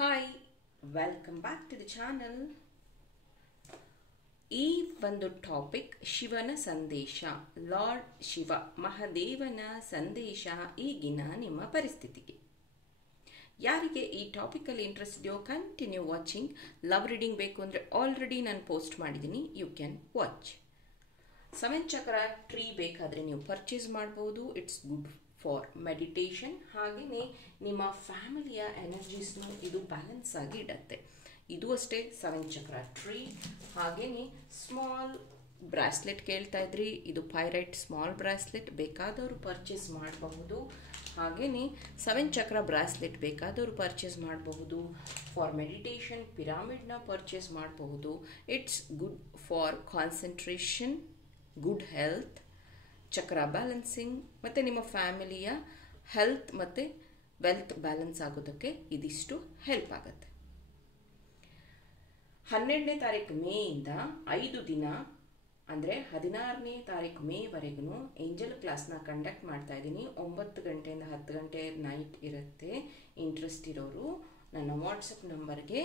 Hi, welcome back to the channel. ಈ ಒಂದು topic ಶಿವನ ಸಂದೇಶ, ಲಾರ್ಡ್ ಶಿವ ಮಹಾದೇವನ ಸಂದೇಶ ಈಗಿನ ನಿಮ್ಮ ಪರಿಸ್ಥಿತಿಗೆ. ಯಾರಿಗೆ ಈ ಟಾಪಿಕಲ್ಲಿ ಇಂಟ್ರೆಸ್ಟ್ ಇದೆಯೋ ಕಂಟಿನ್ಯೂ ವಾಚಿಂಗ್. ಲವ್ ರೀಡಿಂಗ್ ಬೇಕು ಅಂದರೆ ಆಲ್ರೆಡಿ ನಾನು ಪೋಸ್ಟ್ ಮಾಡಿದ್ದೀನಿ, ಯು ಕ್ಯಾನ್ ವಾಚ್. 7 ಚಕ್ರ ಟ್ರೀ ಬೇಕಾದರೆ ನೀವು ಪರ್ಚೇಸ್ ಮಾಡ್ಬೋದು. It's good for meditation. ಹಾಗೆಯೇ ನಿಮ್ಮ ಫ್ಯಾಮಿಲಿಯ ಎನರ್ಜೀಸ್ನು ಇದು ಬ್ಯಾಲೆನ್ಸ್ ಆಗಿ ಇಡತ್ತೆ. ಇದು ಅಷ್ಟೇ 7 ಚಕ್ರ ಟ್ರೀ. ಹಾಗೆಯೇ ಸ್ಮಾಲ್ ಬ್ರಾಸ್ಲೆಟ್ ಕೇಳ್ತಾ ಇದ್ರಿ, ಇದು ಪೈರೈಟ್ ಸ್ಮಾಲ್ ಬ್ರಾಸ್ಲೆಟ್ ಬೇಕಾದವರು ಪರ್ಚೇಸ್ ಮಾಡಬಹುದು. ಹಾಗೆಯೇ 7 ಚಕ್ರ ಬ್ರಾಸ್ಲೆಟ್ ಬೇಕಾದವರು ಪರ್ಚೇಸ್ ಮಾಡಬಹುದು. ಫಾರ್ ಮೆಡಿಟೇಷನ್ ಪಿರಾಮಿಡ್ನ ಪರ್ಚೇಸ್ ಮಾಡಬಹುದು. It's good for concentration, good health, ಚಕ್ರ ಬ್ಯಾಲೆನ್ಸಿಂಗ್ ಮತ್ತು ನಿಮ್ಮ ಫ್ಯಾಮಿಲಿಯ ಹೆಲ್ತ್ ಮತ್ತು ವೆಲ್ತ್ ಬ್ಯಾಲೆನ್ಸ್ ಆಗೋದಕ್ಕೆ ಇದಿಷ್ಟು ಹೆಲ್ಪ್ ಆಗುತ್ತೆ. 12ನೇ ತಾರೀಕು ಮೇಯಿಂದ 5 ದಿನ ಅಂದರೆ 16ನೇ ತಾರೀಕು ಮೇವರೆಗೂ ಏಂಜಲ್ ಕ್ಲಾಸ್ನ ಕಂಡಕ್ಟ್ ಮಾಡ್ತಾ ಇದ್ದೀನಿ. 9 ಗಂಟೆಯಿಂದ 10 ಗಂಟೆ ನೈಟ್ ಇರುತ್ತೆ. ಇಂಟ್ರೆಸ್ಟ್ ಇರೋರು ನನ್ನ ವಾಟ್ಸಪ್ ನಂಬರ್ಗೆ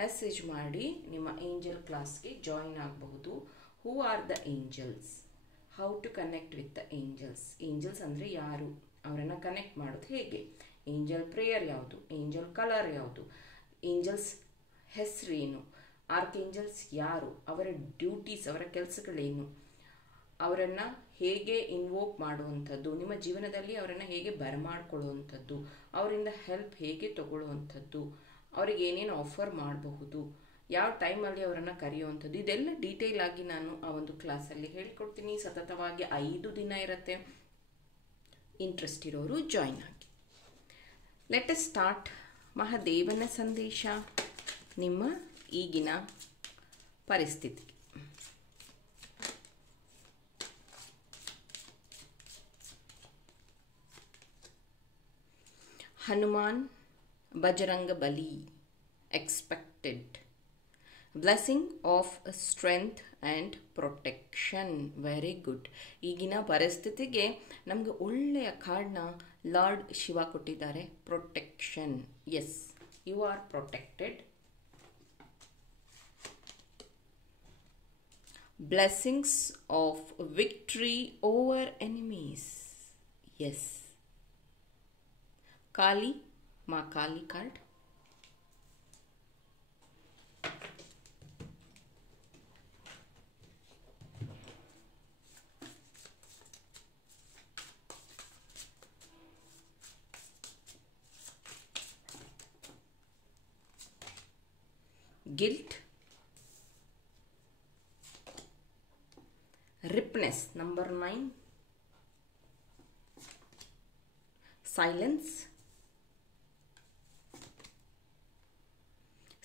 ಮೆಸೇಜ್ ಮಾಡಿ ನಿಮ್ಮ ಏಂಜಲ್ ಕ್ಲಾಸ್ಗೆ ಜಾಯಿನ್ ಆಗಬಹುದು. Who are the angels, how to connect with the angels. Angels ಅಂದರೆ ಯಾರು, ಅವರನ್ನು ಕನೆಕ್ಟ್ ಮಾಡೋದು ಹೇಗೆ, ಏಂಜಲ್ ಪ್ರೇಯರ್ ಯಾವುದು, ಏಂಜಲ್ ಕಲರ್ ಯಾವುದು, ಏಂಜಲ್ಸ್ ಹೆಸರೇನು, ಆರ್ಕೇಂಜಲ್ಸ್ ಯಾರು, ಅವರ ಡ್ಯೂಟೀಸ್, ಅವರ ಕೆಲಸಗಳೇನು, ಅವರನ್ನು ಹೇಗೆ ಇನ್ವೋಕ್ ಮಾಡುವಂಥದ್ದು, ನಿಮ್ಮ ಜೀವನದಲ್ಲಿ ಅವರನ್ನು ಹೇಗೆ ಬರಮಾಡ್ಕೊಳ್ಳುವಂಥದ್ದು, ಅವರಿಂದ ಹೆಲ್ಪ್ ಹೇಗೆ ತಗೊಳ್ಳುವಂಥದ್ದು, ಅವರಿಗೆ ಏನೇನು ಆಫರ್ ಮಾಡಬಹುದು, ಯಾವ ಟೈಮಲ್ಲಿ ಅವರನ್ನು ಕರೆಯುವಂಥದ್ದು, ಇದೆಲ್ಲ ಡೀಟೇಲ್ ಆಗಿ ನಾನು ಆ ಒಂದು ಕ್ಲಾಸಲ್ಲಿ ಹೇಳ್ಕೊಡ್ತೀನಿ. ಸತತವಾಗಿ 5 ದಿನ ಇರುತ್ತೆ. ಇಂಟ್ರೆಸ್ಟ್ ಇರೋರು ಜಾಯಿನ್ ಆಗಿ. Let us start. ಮಹಾದೇವನ ಸಂದೇಶ ನಿಮ್ಮ ಈಗಿನ ಪರಿಸ್ಥಿತಿ. Hanuman, Bajrang Bali, expected blessing of strength and protection. Very good. ಈಗಿನ ಪರಿಸ್ಥಿತಿಗೆ ನಮಗೆ ಒಳ್ಳೆಯ ಕಾರ್ಡ್ನ ಲಾರ್ಡ್ ಶಿವ ಕೊಟ್ಟಿದ್ದಾರೆ. Protection. Yes, you are protected. Blessings of victory over enemies. Yes. Kali, Ma Kali card. Guilt, ripness, number 9, silence,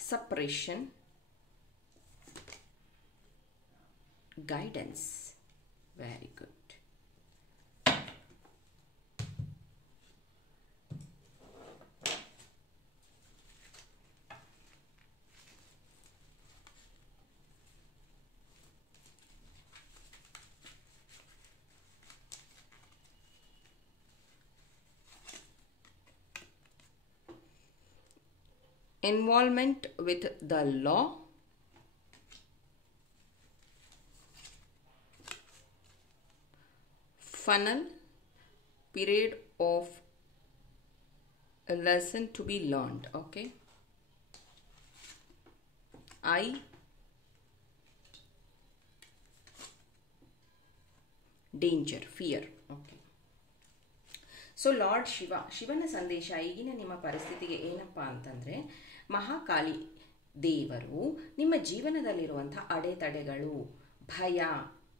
separation, guidance. Very good. Involvement with the law, funnel, period of a lesson to be learned. Okay. I, danger, fear. Okay. So lord ಶಿವನ ಸಂದೇಶ ಈಗಿನ ನಿಮ್ಮ ಪರಿಸ್ಥಿತಿಗೆ ಏನಪ್ಪ ಅಂತಂದರೆ, ಮಹಾಕಾಳಿ ದೇವರು ನಿಮ್ಮ ಜೀವನದಲ್ಲಿರುವಂಥ ಅಡೆತಡೆಗಳು, ಭಯ,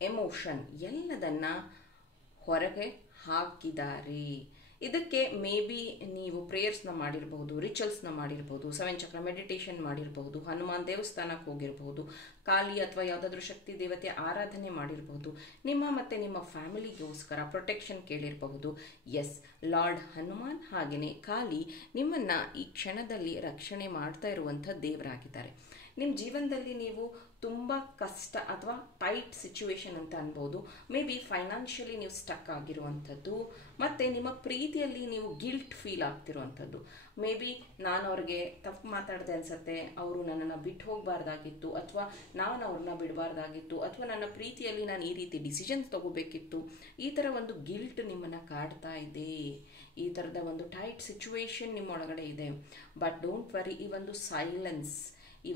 ಎಮೋಷನ್ ಎಲ್ಲದನ್ನ ಹೊರಗೆ ಹಾಕಿದ್ದಾರೆ. ಇದಕ್ಕೆ ಮೇ ಬಿ ನೀವು ಪ್ರೇಯರ್ಸ್ನ ಮಾಡಿರಬಹುದು, ರಿಚುವಲ್ಸ್ನ ಮಾಡಿರಬಹುದು, 7 ಚಕ್ರ ಮೆಡಿಟೇಷನ್ ಮಾಡಿರಬಹುದು, ಹನುಮಾನ್ ದೇವಸ್ಥಾನಕ್ಕೆ ಹೋಗಿರಬಹುದು, ಕಾಳಿ ಅಥವಾ ಯಾವುದಾದ್ರೂ ಶಕ್ತಿ ದೇವತೆ ಆರಾಧನೆ ಮಾಡಿರಬಹುದು, ನಿಮ್ಮ ಮತ್ತು ನಿಮ್ಮ ಫ್ಯಾಮಿಲಿಗೋಸ್ಕರ ಪ್ರೊಟೆಕ್ಷನ್ ಕೇಳಿರಬಹುದು. ಎಸ್, ಲಾರ್ಡ್ ಹನುಮಾನ್ ಹಾಗೆಯೇ ಕಾಳಿ ನಿಮ್ಮನ್ನು ಈ ಕ್ಷಣದಲ್ಲಿ ರಕ್ಷಣೆ ಮಾಡ್ತಾ ಇರುವಂಥ ದೇವರಾಗಿದ್ದಾರೆ. ನಿಮ್ಮ ಜೀವನದಲ್ಲಿ ನೀವು ತುಂಬ ಕಷ್ಟ ಅಥವಾ ಟೈಟ್ ಸಿಚುವೇಶನ್ ಅಂತ ಅನ್ಬೋದು. ಮೇ ಬಿ ಫೈನಾನ್ಷಿಯಲಿ ನೀವು ಸ್ಟಕ್ ಆಗಿರುವಂಥದ್ದು, ಮತ್ತು ನಿಮ್ಮ ಪ್ರೀತಿಯಲ್ಲಿ ನೀವು ಗಿಲ್ಟ್ ಫೀಲ್ ಆಗ್ತಿರುವಂಥದ್ದು. ಮೇ ಬಿ ನಾನು ಅವ್ರಿಗೆ ತಪ್ಪು ಮಾತಾಡಿದೆ ಅನ್ಸುತ್ತೆ, ಅವರು ನನ್ನನ್ನು ಬಿಟ್ಟು ಹೋಗಬಾರ್ದಾಗಿತ್ತು, ಅಥವಾ ನಾನು ಅವ್ರನ್ನ ಬಿಡಬಾರ್ದಾಗಿತ್ತು, ಅಥವಾ ನನ್ನ ಪ್ರೀತಿಯಲ್ಲಿ ನಾನು ಈ ರೀತಿ ಡಿಸಿಷನ್ಸ್ ತಗೋಬೇಕಿತ್ತು. ಈ ಥರ ಒಂದು ಗಿಲ್ಟ್ ನಿಮ್ಮನ್ನು ಕಾಡ್ತಾ ಇದೆ. ಈ ಥರದ ಒಂದು ಟೈಟ್ ಸಿಚುವೇಶನ್ ನಿಮ್ಮೊಳಗಡೆ ಇದೆ. ಬಟ್ ಡೋಂಟ್ ವರಿ, ಈ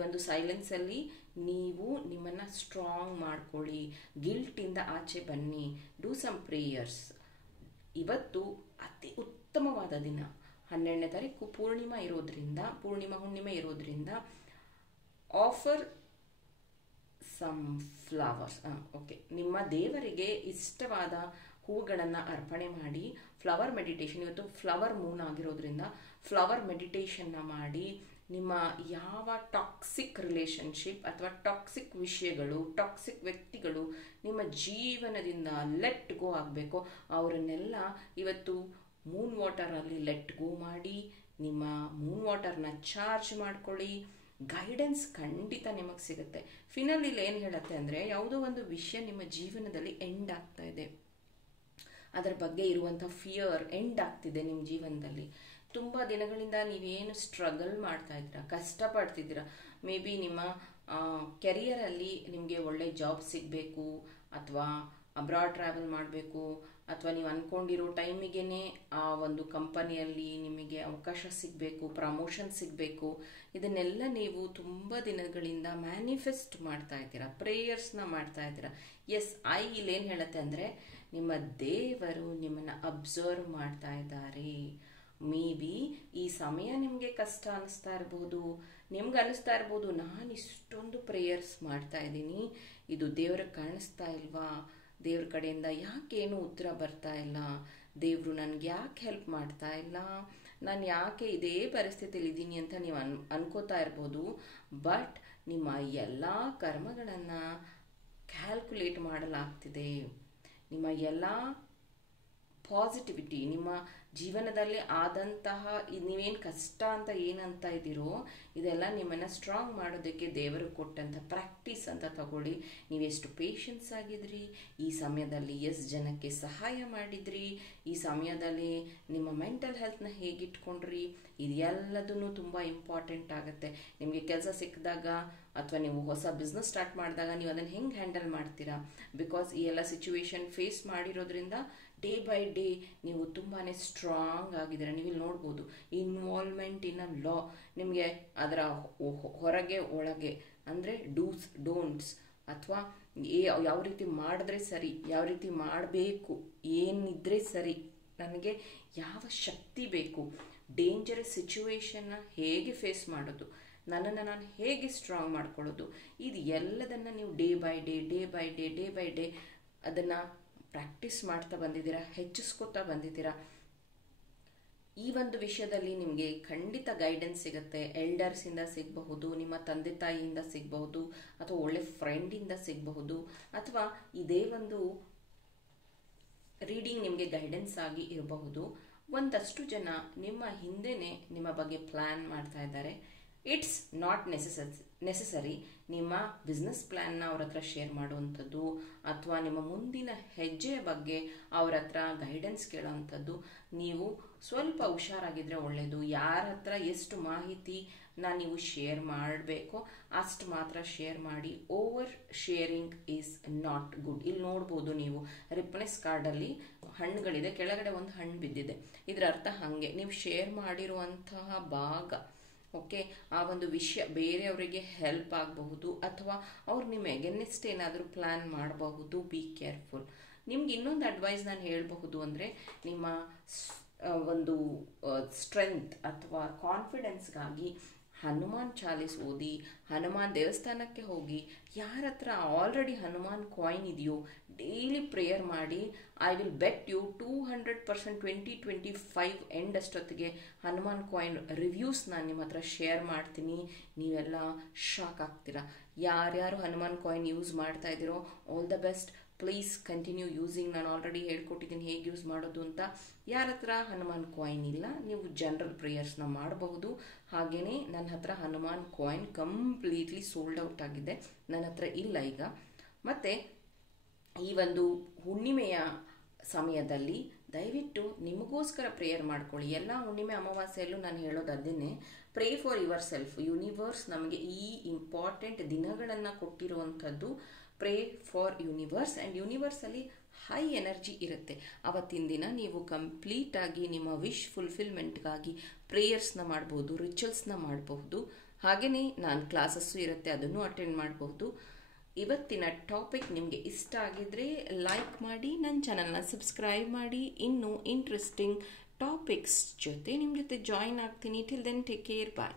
ಒಂದು ಸೈಲೆನ್ಸಲ್ಲಿ ನೀವು ನಿಮ್ಮನ್ನು ಸ್ಟ್ರಾಂಗ್ ಮಾಡ್ಕೊಳ್ಳಿ. ಗಿಲ್ಟಿಂದ ಆಚೆ ಬನ್ನಿ. Do some prayers. ಇವತ್ತು ಅತಿ ಉತ್ತಮವಾದ ದಿನ. 12ನೇ ತಾರೀಕು ಪೂರ್ಣಿಮಾ ಹುಣ್ಣಿಮೆ ಇರೋದ್ರಿಂದ ಆಫರ್ ಸಮ್ ಫ್ಲವರ್ಸ್. ಓಕೆ, ನಿಮ್ಮ ದೇವರಿಗೆ ಇಷ್ಟವಾದ ಹೂಗಳನ್ನು ಅರ್ಪಣೆ ಮಾಡಿ ಫ್ಲವರ್ ಮೆಡಿಟೇಷನ್. ಇವತ್ತು ಫ್ಲವರ್ ಮೂನ್ ಆಗಿರೋದ್ರಿಂದ ಫ್ಲವರ್ ಮೆಡಿಟೇಷನ್ನ ಮಾಡಿ ನಿಮ್ಮ ಯಾವ ಟಾಕ್ಸಿಕ್ ರಿಲೇಷನ್ಶಿಪ್ ಅಥವಾ ಟಾಕ್ಸಿಕ್ ವಿಷಯಗಳು, ಟಾಕ್ಸಿಕ್ ವ್ಯಕ್ತಿಗಳು ನಿಮ್ಮ ಜೀವನದಿಂದ ಲೆಟ್ ಗೋ ಆಗಬೇಕು, ಅವರನ್ನೆಲ್ಲ ಇವತ್ತು ಮೂನ್ ವಾಟರಲ್ಲಿ ಲೆಟ್ ಗೋ ಮಾಡಿ ನಿಮ್ಮ ಮೂನ್ ವಾಟರ್ನ ಚಾರ್ಜ್ ಮಾಡ್ಕೊಳ್ಳಿ. ಗೈಡೆನ್ಸ್ ಖಂಡಿತ ನಿಮಗೆ ಸಿಗುತ್ತೆ. ಫಿನಲ್ ಇಲ್ಲಿ ಏನು ಹೇಳುತ್ತೆ ಅಂದರೆ, ಯಾವುದೋ ಒಂದು ವಿಷಯ ನಿಮ್ಮ ಜೀವನದಲ್ಲಿ ಎಂಡ್ ಆಗ್ತಾ ಇದೆ, ಅದರ ಬಗ್ಗೆ ಇರುವಂಥ ಫಿಯರ್ ಎಂಡ್ ಆಗ್ತಿದೆ ನಿಮ್ಮ ಜೀವನದಲ್ಲಿ. ತುಂಬ ದಿನಗಳಿಂದ ನೀವೇನು ಸ್ಟ್ರಗಲ್ ಮಾಡ್ತಾ ಇದ್ದೀರಾ, ಕಷ್ಟಪಡ್ತಿದ್ದೀರಾ. ಮೇ ಬಿ ನಿಮ್ಮ ಕೆರಿಯರಲ್ಲಿ ನಿಮಗೆ ಒಳ್ಳೆ ಜಾಬ್ ಸಿಗಬೇಕು, ಅಥವಾ ಅಬ್ರಾಡ್ ಟ್ರಾವೆಲ್ ಮಾಡಬೇಕು, ಅಥವಾ ನೀವು ಅಂದ್ಕೊಂಡಿರೋ ಟೈಮಿಗೆ ಆ ಒಂದು ಕಂಪನಿಯಲ್ಲಿ ನಿಮಗೆ ಅವಕಾಶ ಸಿಗಬೇಕು, ಪ್ರಮೋಷನ್ ಸಿಗಬೇಕು. ಇದನ್ನೆಲ್ಲ ನೀವು ತುಂಬ ದಿನಗಳಿಂದ ಮ್ಯಾನಿಫೆಸ್ಟ್ ಮಾಡ್ತಾ ಇದ್ದೀರಾ, ಪ್ರೇಯರ್ಸ್ನ ಮಾಡ್ತಾ ಇದ್ದೀರಾ. ಎಸ್, ಇಲ್ಲೇನು ಹೇಳುತ್ತೆ ಅಂದರೆ, ನಿಮ್ಮ ದೇವರು ನಿಮ್ಮನ್ನು ಅಬ್ಸರ್ವ್ ಮಾಡ್ತಾ ಇದ್ದಾರೆ. ಮೇ ಬಿ ಈ ಸಮಯ ನಿಮಗೆ ಕಷ್ಟ ಅನ್ನಿಸ್ತಾ ಇರ್ಬೋದು, ನಿಮ್ಗೆ ಅನ್ನಿಸ್ತಾ ಇರ್ಬೋದು, ನಾನು ಇಷ್ಟೊಂದು ಪ್ರೇಯರ್ಸ್ ಮಾಡ್ತಾ ಇದ್ದೀನಿ, ಇದು ದೇವ್ರಿಗೆ ಕಾಣಿಸ್ತಾ ಇಲ್ವಾ, ದೇವ್ರ ಕಡೆಯಿಂದ ಯಾಕೇನು ಉತ್ತರ ಬರ್ತಾ ಇಲ್ಲ, ದೇವರು ನನಗೆ ಯಾಕೆ ಹೆಲ್ಪ್ ಮಾಡ್ತಾ ಇಲ್ಲ, ನಾನು ಯಾಕೆ ಇದೇ ಪರಿಸ್ಥಿತಿಯಲ್ಲಿ ಇದ್ದೀನಿ ಅಂತ ನೀವು ಅನ್ಕೋತಾ ಇರ್ಬೋದು. ಬಟ್ ನಿಮ್ಮ ಎಲ್ಲ ಕರ್ಮಗಳನ್ನು ಕ್ಯಾಲ್ಕುಲೇಟ್ ಮಾಡಲಾಗ್ತಿದೆ. ನಿಮ್ಮ ಎಲ್ಲ ಪಾಸಿಟಿವಿಟಿ, ನಿಮ್ಮ ಜೀವನದಲ್ಲಿ ಆದಂತಹ ನೀವೇನು ಕಷ್ಟ ಅಂತ ಏನಂತ ಇದ್ದೀರೋ ಇದೆಲ್ಲ ನಿಮ್ಮನ್ನು ಸ್ಟ್ರಾಂಗ್ ಮಾಡೋದಕ್ಕೆ ದೇವರು ಕೊಟ್ಟಂಥ ಪ್ರಾಕ್ಟೀಸ್ ಅಂತ ತಗೊಳ್ಳಿ. ನೀವೆಷ್ಟು ಪೇಷನ್ಸ್ ಆಗಿದ್ರಿ, ಈ ಸಮಯದಲ್ಲಿ ಎಷ್ಟು ಜನಕ್ಕೆ ಸಹಾಯ ಮಾಡಿದ್ರಿ, ಈ ಸಮಯದಲ್ಲಿ ನಿಮ್ಮ ಮೆಂಟಲ್ ಹೆಲ್ತ್ನ ಹೇಗಿಟ್ಕೊಂಡ್ರಿ, ಇದೆಲ್ಲದೂ ತುಂಬ ಇಂಪಾರ್ಟೆಂಟ್ ಆಗುತ್ತೆ. ನಿಮಗೆ ಕೆಲಸ ಸಿಕ್ಕಿದಾಗ ಅಥವಾ ನೀವು ಹೊಸ ಬಿಸ್ನೆಸ್ ಸ್ಟಾರ್ಟ್ ಮಾಡಿದಾಗ ನೀವು ಅದನ್ನು ಹೆಂಗೆ ಹ್ಯಾಂಡಲ್ ಮಾಡ್ತೀರಾ. ಬಿಕಾಸ್ ಈ ಎಲ್ಲ ಸಿಚುವೇಶನ್ ಫೇಸ್ ಮಾಡಿರೋದ್ರಿಂದ ಡೇ ಬೈ ಡೇ ನೀವು ತುಂಬಾ ಸ್ಟ್ರಾಂಗ್ ಆಗಿದ್ದೀರ. ನೀವು ಇಲ್ಲಿ ನೋಡ್ಬೋದು, ಇನ್ವಾಲ್ವ್ಮೆಂಟ್ ಇನ್ ಅ ಲಾ. ನಿಮಗೆ ಅದರ ಹೊರಗೆ ಒಳಗೆ ಅಂದರೆ ಡೂಸ್ ಡೋಂಟ್ಸ್, ಅಥವಾ ಯಾವ ರೀತಿ ಮಾಡಿದ್ರೆ ಸರಿ, ಯಾವ ರೀತಿ ಮಾಡಬೇಕು, ಏನಿದ್ರೆ ಸರಿ, ನನಗೆ ಯಾವ ಶಕ್ತಿ ಬೇಕು, ಡೇಂಜರಸ್ ಸಿಚುವೇಶನ್ನ ಹೇಗೆ ಫೇಸ್ ಮಾಡೋದು, ನನ್ನನ್ನು ನಾನು ಹೇಗೆ ಸ್ಟ್ರಾಂಗ್ ಮಾಡ್ಕೊಳ್ಳೋದು, ಇದು ಎಲ್ಲದನ್ನು ನೀವು ಡೇ ಬೈ ಡೇ ಅದನ್ನು ಪ್ರಾಕ್ಟೀಸ್ ಮಾಡ್ತಾ ಬಂದಿದ್ದೀರಾ, ಹೆಚ್ಚಿಸ್ಕೊತಾ ಬಂದಿದ್ದೀರಾ. ಈ ಒಂದು ವಿಷಯದಲ್ಲಿ ನಿಮಗೆ ಖಂಡಿತ ಗೈಡೆನ್ಸ್ ಸಿಗುತ್ತೆ. ಎಲ್ಡರ್ಸಿಂದ ಸಿಗಬಹುದು, ನಿಮ್ಮ ತಂದೆ ತಾಯಿಯಿಂದ ಸಿಗಬಹುದು, ಅಥವಾ ಒಳ್ಳೆ ಫ್ರೆಂಡಿಂದ ಸಿಗಬಹುದು, ಅಥವಾ ಇದೇ ಒಂದು ರೀಡಿಂಗ್ ನಿಮಗೆ ಗೈಡೆನ್ಸ್ ಆಗಿ ಇರಬಹುದು. ಒಂದಷ್ಟು ಜನ ನಿಮ್ಮ ಹಿಂದೆನೇ ನಿಮ್ಮ ಬಗ್ಗೆ ಪ್ಲ್ಯಾನ್ ಮಾಡ್ತಾ ಇದ್ದಾರೆ. ಇಟ್ಸ್ ನಾಟ್ ನೆಸಸರಿ ನಿಮ್ಮ ಬಿಸ್ನೆಸ್ ಪ್ಲ್ಯಾನ್ನ ಅವ್ರ ಹತ್ರ ಶೇರ್ ಮಾಡುವಂಥದ್ದು, ಅಥವಾ ನಿಮ್ಮ ಮುಂದಿನ ಹೆಜ್ಜೆಯ ಬಗ್ಗೆ ಅವ್ರ ಹತ್ರ ಗೈಡೆನ್ಸ್ ಕೇಳೋವಂಥದ್ದು. ನೀವು ಸ್ವಲ್ಪ ಹುಷಾರಾಗಿದ್ದರೆ ಒಳ್ಳೆಯದು. ಯಾರ ಹತ್ರ ಎಷ್ಟು ಮಾಹಿತಿನ ನೀವು ಶೇರ್ ಮಾಡಬೇಕೋ ಅಷ್ಟು ಮಾತ್ರ ಶೇರ್ ಮಾಡಿ. Over sharing is not good. ಇಲ್ಲಿ ನೋಡ್ಬೋದು ನೀವು, ರಿಪ್ಲೆಸ್ ಕಾರ್ಡಲ್ಲಿ ಹಣ್ಣುಗಳಿದೆ, ಕೆಳಗಡೆ ಒಂದು ಹಣ್ಣು ಬಿದ್ದಿದೆ. ಇದರ ಅರ್ಥ ಹಾಗೆ ನೀವು ಶೇರ್ ಮಾಡಿರುವಂತಹ ಭಾಗ, ಓಕೆ, ಆ ಒಂದು ವಿಷಯ ಬೇರೆಯವರಿಗೆ ಹೆಲ್ಪ್ ಆಗಬಹುದು, ಅಥವಾ ಅವ್ರು ನಿಮ್ಮ ಎಗೇನ್ಸ್ಟ್ ಏನಾದರೂ ಪ್ಲ್ಯಾನ್ ಮಾಡಬಹುದು. Be careful. ನಿಮ್ಗೆ ಇನ್ನೊಂದು ಅಡ್ವೈಸ್ ನಾನು ಹೇಳಬಹುದು ಅಂದರೆ, ನಿಮ್ಮ ಒಂದು ಸ್ಟ್ರೆಂತ್ ಅಥವಾ ಕಾನ್ಫಿಡೆನ್ಸ್ಗಾಗಿ ಹನುಮಾನ್ ಚಾಲೀಸ್ ಓದಿ, ಹನುಮಾನ್ ದೇವಸ್ಥಾನಕ್ಕೆ ಹೋಗಿ, ಯಾರ ಹತ್ರ ಆಲ್ರೆಡಿ ಹನುಮಾನ್ ಕಾಯಿನ್ ಇದೆಯೋ ಡೈಲಿ ಪ್ರೇಯರ್ ಮಾಡಿ. I will bet you 200% 2025 end ಅಷ್ಟೊತ್ತಿಗೆ ಹನುಮಾನ್ ಕಾಯಿನ್ ರಿವ್ಯೂಸ್ ನಾನು ನಿಮ್ಮ ಹತ್ರ ಶೇರ್ ಮಾಡ್ತೀನಿ. ನೀವೆಲ್ಲ ಶಾಕ್ ಆಗ್ತೀರಾ. ಯಾರ್ಯಾರು ಹನುಮಾನ್ ಕಾಯಿನ್ ಯೂಸ್ ಮಾಡ್ತಾ ಇದ್ದೀರೋ all the best. Please continue using. ನಾನು ಆಲ್ರೆಡಿ ಹೇಳ್ಕೊಟ್ಟಿದ್ದೀನಿ ಹೇಗೆ ಯೂಸ್ ಮಾಡೋದು ಅಂತ. ಯಾರ ಹತ್ರ ಹನುಮಾನ್ ಕಾಯಿನ್ ಇಲ್ಲ, ನೀವು ಜನರಲ್ ಪ್ರೇಯರ್ಸ್ನ ಮಾಡಬಹುದು. ಹಾಗೆಯೇ ನನ್ನ ಹತ್ರ Hanuman coin completely sold out ಆಗಿದೆ, ನನ್ನ ಹತ್ರ ಇಲ್ಲ ಈಗ. ಮತ್ತು ಈ ಒಂದು ಹುಣ್ಣಿಮೆಯ ಸಮಯದಲ್ಲಿ ದಯವಿಟ್ಟು ನಿಮಗೋಸ್ಕರ ಪ್ರೇಯರ್ ಮಾಡ್ಕೊಳ್ಳಿ. ಎಲ್ಲ ಹುಣ್ಣಿಮೆ ಅಮಾವಾಸ್ಯೆಯಲ್ಲೂ ನಾನು ಹೇಳೋದು ಅದನ್ನೇ, pray for yourself. Universe ನಮಗೆ ಈ ಇಂಪಾರ್ಟೆಂಟ್ ದಿನಗಳನ್ನು ಕೊಟ್ಟಿರುವಂಥದ್ದು ಪ್ರೇ ಫಾರ್ ಯೂನಿವರ್ಸ್. ಆ್ಯಂಡ್ ಯೂನಿವರ್ಸಲ್ಲಿ ಹೈ ಎನರ್ಜಿ ಇರುತ್ತೆ. ಅವತ್ತಿನ ದಿನ ನೀವು ಕಂಪ್ಲೀಟಾಗಿ ನಿಮ್ಮ ವಿಶ್ ಫುಲ್ಫಿಲ್ಮೆಂಟ್ಗಾಗಿ ಪ್ರೇಯರ್ಸ್ನ ಮಾಡ್ಬೋದು, ರಿಚುವಲ್ಸ್ನ ಮಾಡಬಹುದು. ಹಾಗೆಯೇ ನಾನು ಕ್ಲಾಸಸ್ಸು ಇರುತ್ತೆ, ಅದನ್ನು ಅಟೆಂಡ್ ಮಾಡಬಹುದು. ಇವತ್ತಿನ ಟಾಪಿಕ್ ನಿಮಗೆ ಇಷ್ಟ ಆಗಿದ್ರೆ ಲೈಕ್ ಮಾಡಿ, ನನ್ನ ಚಾನಲ್ನ ಸಬ್ಸ್ಕ್ರೈಬ್ ಮಾಡಿ. ಇನ್ನೂ ಇಂಟ್ರೆಸ್ಟಿಂಗ್ ಟಾಪಿಕ್ಸ್ ಜೊತೆ ನಿಮ್ಮ ಜೊತೆ ಜಾಯಿನ್ ಆಗ್ತೀನಿ. ಟಿಲ್ ದೆನ್ ಟೇಕ್ ಕೇರ್, ಬಾಯ್.